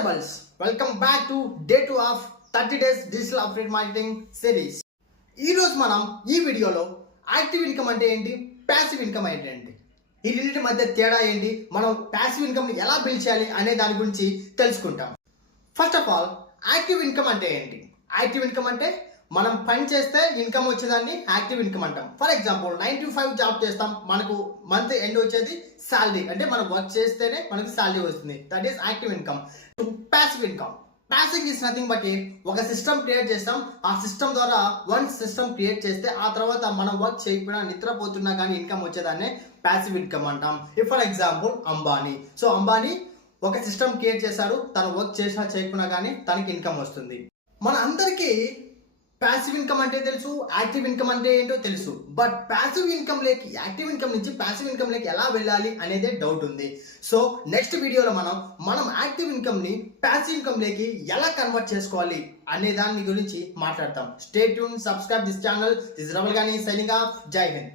Subscribers welcome back to day 2 of 30 days digital update marketing series. ఈ రోజు మనం ఈ వీడియోలో యాక్టివ్ ఇన్కమ్ అంటే ఏంటి, ప్యాసివ్ ఇన్కమ్ అంటే ఏంటి, ఈ రెండింటి మధ్య తేడా ఏంటి, మనం ప్యాసివ్ ఇన్కమ్ ని ఎలా బిల్డ్ చేయాలి అనే దాని గురించి తెలుసుకుంటాం. First of all, active income అంటే ఏంటి? యాక్టివ్ ఇన్కమ్ అంటే మనం పని చేస్తే ఇన్కమ్ వచ్చేదాన్ని యాక్టివ్ ఇన్కమ్ అంటాం. ఫర్ ఎగ్జాంపుల్ 9 to 5 జాబ్ చేస్తాం, మనకు మంత్ ఎండ్ వచ్చేది సాలరీ, అంటే మనం వర్క్ చేస్తేనే మనకు సాలరీ వస్తుంది. That is active income. Passive income, passive is nothing but ఒక సిస్టమ్ క్రియేట్ చేస్తాం. ఆ సిస్టమ్ ద్వారా వన్స్ సిస్టమ్ క్రియేట్ చేస్తే ఆ తర్వాత మనం వర్క్ చేయకుండా నిద్రపోతున్నా కానీ ఇన్కమ్ వచ్చేదాన్ని ప్యాసివ్ ఇన్కమ్ అంటాం. For example Ambani. So Ambani ఒక సిస్టమ్ క్రియేట్ చేశాడు, తను వర్క్ చేసినా చేయకున్నా కానీ తనకి ఇన్కమ్ వస్తుంది. మన అందరికీ ప్యాసివ్ ఇన్కమ్ అంటే తెలుసు, యాక్టివ్ ఇన్కమ్ అంటే ఏంటో తెలుసు. బట్ ప్యాసివ్ ఇన్కమ్ లేకి యాక్టివ్ ఇన్కమ్ నుంచి ప్యాసివ్ ఇన్కమ్ లేకి ఎలా వెళ్ళాలి అనేదే డౌట్ ఉంది. సో నెక్స్ట్ వీడియోలో మనం యాక్టివ్ ఇన్కమ్ ని ప్యాసివ్ ఇన్కమ్ లేకి ఎలా కన్వర్ట్ చేసుకోవాలి అనే దాని గురించి మాట్లాడతాం. Stay tune, subscribe this channel. This Raval గాని సైనింగ్ ఆఫ్. జై హింద్.